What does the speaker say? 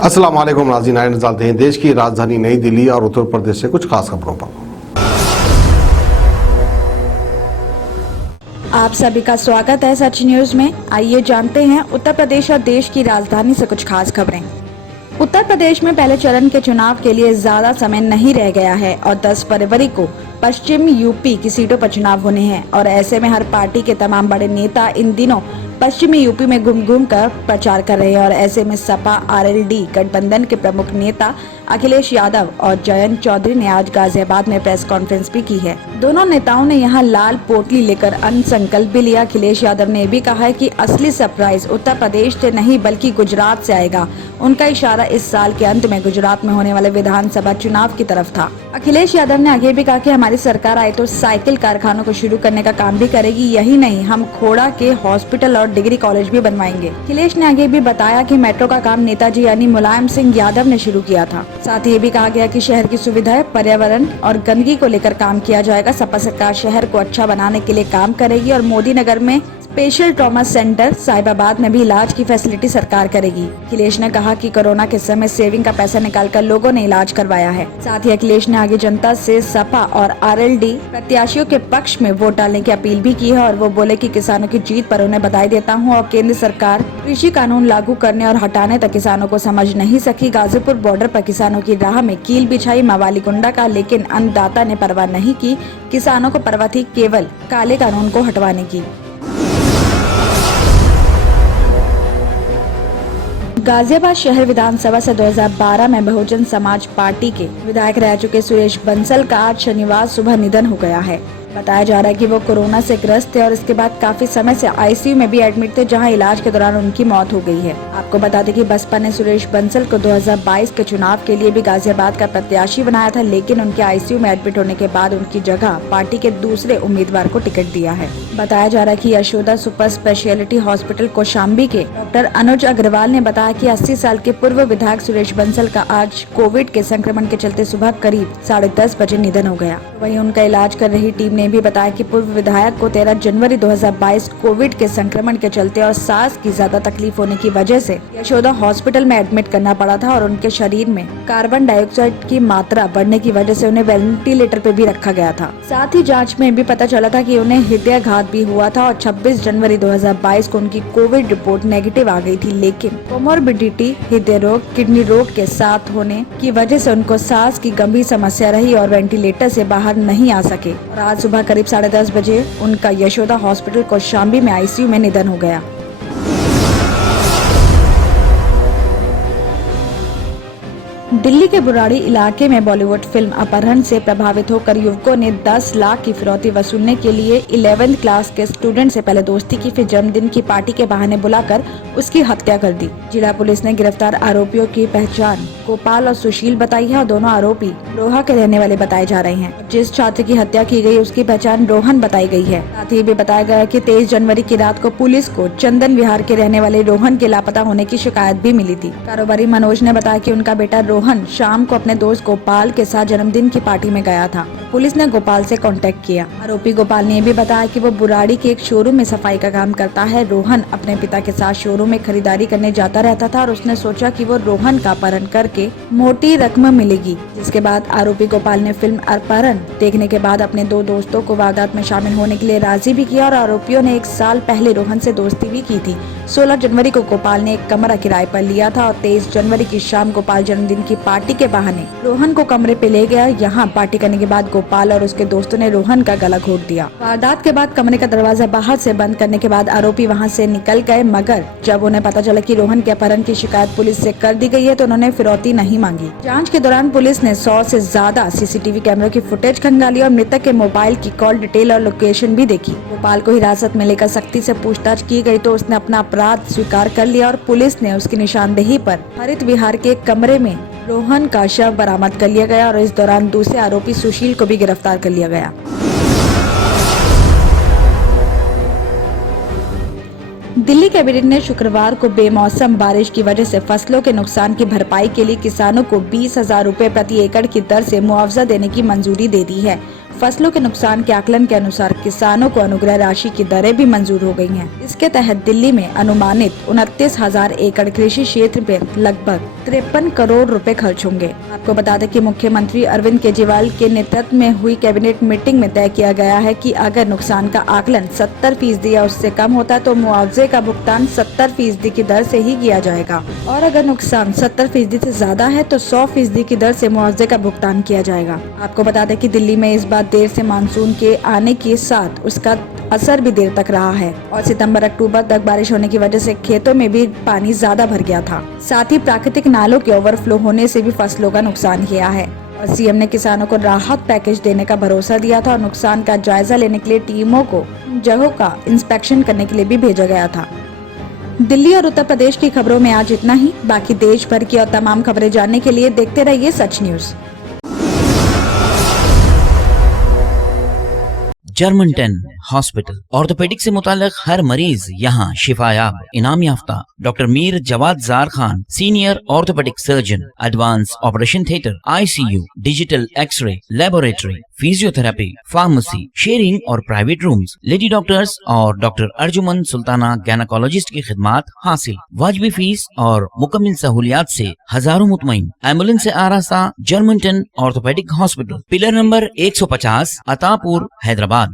अस्सलाम वालेकुम नाज़रीन, आइए नज़र डालते हैं देश की राजधानी नई दिल्ली और उत्तर प्रदेश से कुछ खास खबरों पर। आप सभी का स्वागत है सच न्यूज में। आइए जानते हैं उत्तर प्रदेश और देश की राजधानी से कुछ खास खबरें। उत्तर प्रदेश में पहले चरण के चुनाव के लिए ज्यादा समय नहीं रह गया है और 10 फरवरी को पश्चिम यूपी की सीटों पर चुनाव होने हैं और ऐसे में हर पार्टी के तमाम बड़े नेता इन दिनों पश्चिमी यूपी में घूम घूम कर प्रचार कर रहे हैं और ऐसे में सपा आरएलडी गठबंधन के प्रमुख नेता अखिलेश यादव और जयंत चौधरी ने आज गाजियाबाद में प्रेस कॉन्फ्रेंस भी की है। दोनों नेताओं ने यहां लाल पोटली लेकर अन्न संकल्प भी लिया। अखिलेश यादव ने भी कहा है कि असली सरप्राइज उत्तर प्रदेश से नहीं बल्कि गुजरात से आएगा। उनका इशारा इस साल के अंत में गुजरात में होने वाले विधानसभा चुनाव की तरफ था। अखिलेश यादव ने आगे भी कहा कि हमारी सरकार आए तो साइकिल कारखानों को शुरू करने का काम भी करेगी। यही नहीं, हम खोड़ा के हॉस्पिटल और डिग्री कॉलेज भी बनवाएंगे। अखिलेश ने आगे भी बताया कि मेट्रो का काम नेताजी यानी मुलायम सिंह यादव ने शुरू किया था। साथ ही ये भी कहा गया कि शहर की सुविधाएं, पर्यावरण और गंदगी को लेकर काम किया जाएगा। सपा सरकार शहर को अच्छा बनाने के लिए काम करेगी और मोदी नगर में स्पेशल ट्रॉमा सेंटर, साहिबाबाद में भी इलाज की फैसिलिटी सरकार करेगी। अखिलेश ने कहा कि कोरोना के समय सेविंग का पैसा निकालकर लोगों ने इलाज करवाया है। साथ ही अखिलेश ने आगे जनता से सपा और आरएलडी प्रत्याशियों के पक्ष में वोट डालने की अपील भी की है और वो बोले कि किसानों की जीत पर उन्हें बधाई देता हूं और केंद्र सरकार कृषि कानून लागू करने और हटाने तक किसानों को समझ नहीं सकी। गाजीपुर बॉर्डर पर किसानों की राह में कील बिछाई मवाली गुंडा का, लेकिन अन्नदाता ने परवाह नहीं की। किसानों को परवाह थी केवल काले कानून को हटवाने की। गाजियाबाद शहर विधानसभा से 2012 में बहुजन समाज पार्टी के विधायक रह चुके सुरेश बंसल का आज शनिवार सुबह निधन हो गया है। बताया जा रहा है कि वो कोरोना से ग्रस्त थे और इसके बाद काफी समय से आईसीयू में भी एडमिट थे, जहां इलाज के दौरान उनकी मौत हो गई है। आपको बता दें कि बसपा ने सुरेश बंसल को 2022 के चुनाव के लिए भी गाजियाबाद का प्रत्याशी बनाया था, लेकिन उनके आईसीयू में एडमिट होने के बाद उनकी जगह पार्टी के दूसरे उम्मीदवार को टिकट दिया है। बताया जा रहा है कि Yashoda super speciality hospital Kaushambi के डॉक्टर अनुज अग्रवाल ने बताया कि 80 साल के पूर्व विधायक सुरेश बंसल का आज कोविड के संक्रमण के चलते सुबह करीब 10:30 बजे निधन हो गया। वहीं उनका इलाज कर रही टीम ने भी बताया कि पूर्व विधायक को 13 जनवरी 2022 कोविड के संक्रमण के चलते और सांस की ज्यादा तकलीफ होने की वजह से यशोदा हॉस्पिटल में एडमिट करना पड़ा था और उनके शरीर में कार्बन डाइऑक्साइड की मात्रा बढ़ने की वजह से उन्हें वेंटिलेटर पे भी रखा गया था। साथ ही जांच में भी पता चला था कि उन्हें हृदयाघात भी हुआ था और 26 जनवरी 2022 को उनकी कोविड रिपोर्ट नेगेटिव आ गई थी, लेकिन कोमोर्बिडिटी, हृदय रोग, किडनी रोग के साथ होने की वजह से उनको सांस की गंभीर समस्या रही और वेंटिलेटर से बाहर नहीं आ सके और आज सुबह करीब 10:30 बजे उनका यशोदा हॉस्पिटल कौशाम्बी में आईसीयू में निधन हो गया। दिल्ली के बुराड़ी इलाके में बॉलीवुड फिल्म अपहरण से प्रभावित होकर युवकों ने 10 लाख की फिरौती वसूलने के लिए 11th क्लास के स्टूडेंट से पहले दोस्ती की, फिर जन्मदिन की पार्टी के बहाने बुलाकर उसकी हत्या कर दी। जिला पुलिस ने गिरफ्तार आरोपियों की पहचान गोपाल और सुशील बताई है और दोनों आरोपी रोहा के रहने वाले बताए जा रहे हैं। जिस छात्र की हत्या की गई उसकी पहचान रोहन बताई गई है। साथ ही भी बताया गया कि 23 जनवरी की रात को पुलिस को चंदन विहार के रहने वाले रोहन के लापता होने की शिकायत भी मिली थी। कारोबारी मनोज ने बताया कि उनका बेटा रोहन शाम को अपने दोस्त गोपाल के साथ जन्मदिन की पार्टी में गया था। पुलिस ने गोपाल से कांटेक्ट किया। आरोपी गोपाल ने भी बताया कि वो बुराड़ी के एक शोरूम में सफाई का काम करता है। रोहन अपने पिता के साथ शोरूम में खरीदारी करने जाता रहता था और उसने सोचा कि वो रोहन का अपहरण करके मोटी रकम मिलेगी, जिसके बाद आरोपी गोपाल ने फिल्म अपहरण देखने के बाद अपने 2 दोस्तों को वारदात में शामिल होने के लिए राजी भी किया और आरोपियों ने 1 साल पहले रोहन से दोस्ती भी की थी। 16 जनवरी को गोपाल ने एक कमरा किराए पर लिया था और 23 जनवरी की शाम गोपाल जन्मदिन की पार्टी के बहाने रोहन को कमरे पे ले गया। यहाँ पार्टी करने के बाद गोपाल और उसके दोस्तों ने रोहन का गला घोट दिया। वारदात के बाद कमरे का दरवाजा बाहर से बंद करने के बाद आरोपी वहाँ से निकल गए, मगर जब उन्हें पता चला कि रोहन के अपहरण की शिकायत पुलिस से कर दी गई है तो उन्होंने फिरौती नहीं मांगी। जांच के दौरान पुलिस ने 100 से ज्यादा सीसीटीवी कैमरों की फुटेज खंगाली और मृतक के मोबाइल की कॉल डिटेल और लोकेशन भी देखी। गोपाल को हिरासत में लेकर सख्ती से पूछताछ की गई तो उसने अपना अपराध स्वीकार कर लिया और पुलिस ने उसकी निशानदेही पर हरित विहार के एक कमरे में रोहन का शव बरामद कर लिया गया और इस दौरान दूसरे आरोपी सुशील को भी गिरफ्तार कर लिया गया। दिल्ली कैबिनेट ने शुक्रवार को बेमौसम बारिश की वजह से फसलों के नुकसान की भरपाई के लिए किसानों को 20,000 रुपए प्रति एकड़ की दर से मुआवजा देने की मंजूरी दे दी है। फसलों के नुकसान के आकलन के अनुसार किसानों को अनुग्रह राशि की दरें भी मंजूर हो गई हैं। इसके तहत दिल्ली में अनुमानित 29,000 एकड़ कृषि क्षेत्र पर लगभग 53 करोड़ रुपए खर्च होंगे। आपको बता दें कि मुख्यमंत्री अरविंद केजरीवाल के नेतृत्व में हुई कैबिनेट मीटिंग में तय किया गया है कि अगर नुकसान का आकलन 70% या उससे कम होता है तो मुआवजे का भुगतान 70% की दर से ही किया जाएगा, और अगर नुकसान 70% से ज्यादा है तो 100% की दर से मुआवजे का भुगतान किया जाएगा। आपको बता दें कि दिल्ली में इस बार देर से मानसून के आने के साथ उसका असर भी देर तक रहा है और सितंबर अक्टूबर तक बारिश होने की वजह से खेतों में भी पानी ज्यादा भर गया था। साथ ही प्राकृतिक नालों के ओवरफ्लो होने से भी फसलों का नुकसान किया है और सीएम ने किसानों को राहत पैकेज देने का भरोसा दिया था और नुकसान का जायजा लेने के लिए टीमों को जगहों का इंस्पेक्शन करने के लिए भी भेजा गया था। दिल्ली और उत्तर प्रदेश की खबरों में आज इतना ही। बाकी देश भर की और तमाम खबरें जानने के लिए देखते रहिए Sach News. German 10 hospital orthopaedic से मुताल्लिक हर मरीज यहाँ शिफायाब। इनाम याफ्ता doctor Mir Jawad Zar Khan, senior orthopaedic surgeon, advance operation theatre, ICU, digital x ray, laboratory, physiotherapy, pharmacy, sharing और प्राइवेट रूम्स, लेडी डॉक्टर्स और डॉक्टर अर्जुमन सुल्ताना गैनाकोलॉजिस्ट की खिदमात हासिल। वाजबी फीस और मुकम्मल सहूलियात से हजारों मुतमईन। एम्बुलेंस से आरास्ता German 10 orthopaedic hospital, pillar number 150, Attapur, Hyderabad.